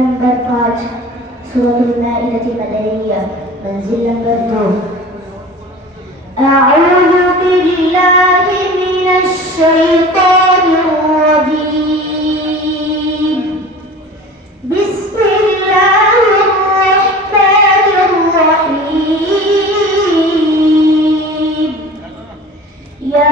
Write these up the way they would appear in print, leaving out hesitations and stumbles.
नंबर 5 सूरह माइदा मदनिया मंजिल नंबर 2 अऊज़ु बिल्लाहि मिनश शैतानिर रजीम बिस्मिल्लाहिर रहमानिर रहीम या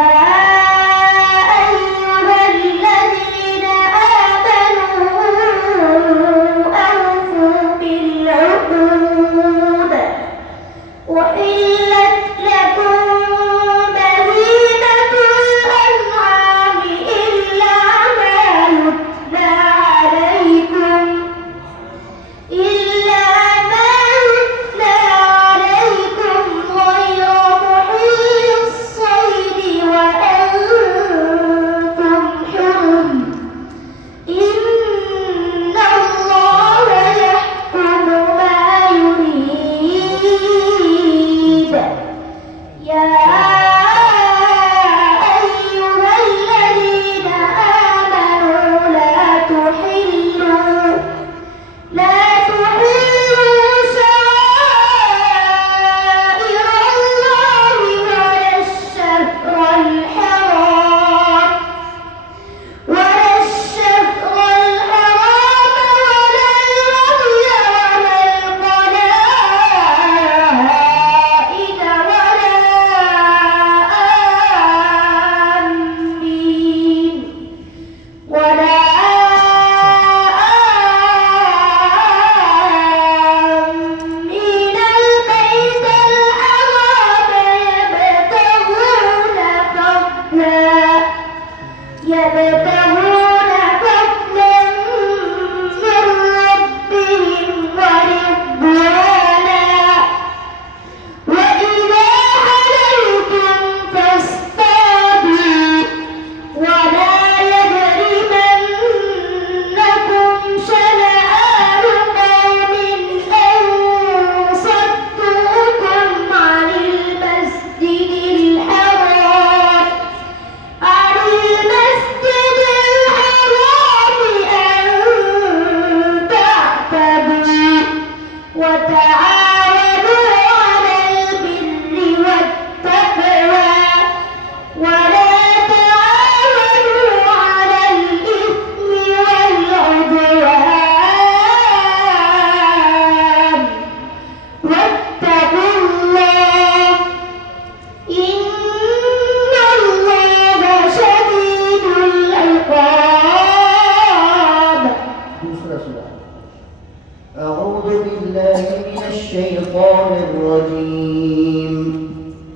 أعوذ بالله من الشيطان الرجيم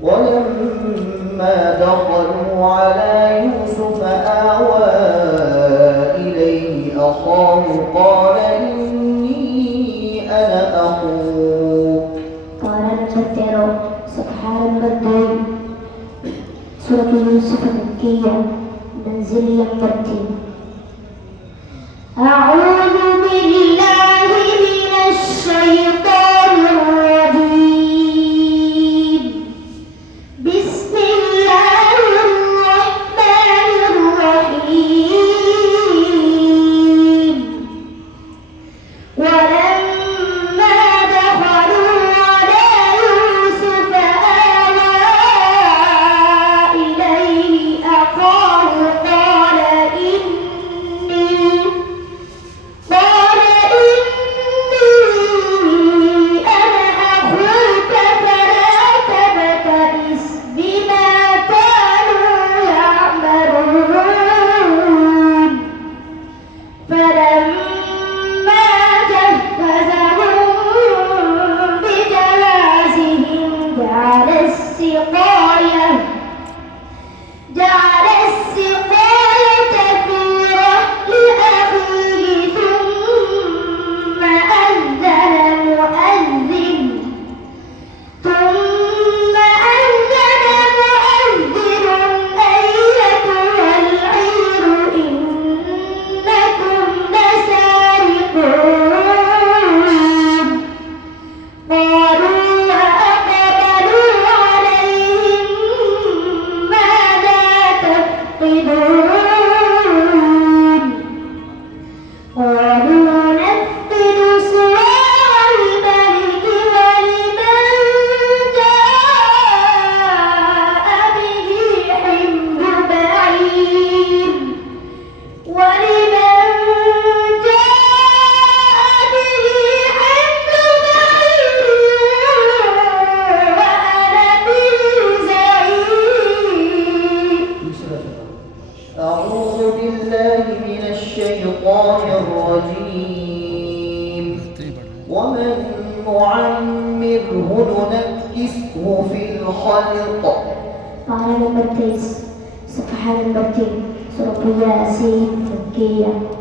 ولما دخلوا على يوسف آوى إليه أخاه قال إني أنا أخوك. قال نبتر سبحان المبدئ سورة يوسف مكية منزل يمتي. أعوذ بالله من الشيطان الرجيم بسم الله الرحمن الرحيم ولما دخلوا على يوسف آوى إليه أخاه قال إني أنا أخوك فلا تبتئس بما كانوا يعملون. فلما جهزهم بجهازهم جعل السقاية في رحل أخيه ثم أذن مؤذن أيتها العير إنكم لسارقون. قالوا وأقبلوا عليهم ماذا الرجيم ومن نعمره ننكسه في الخلق. Pahala nomor 3, sa kahalan nomor 3, Surah Yasin, Makkiyah.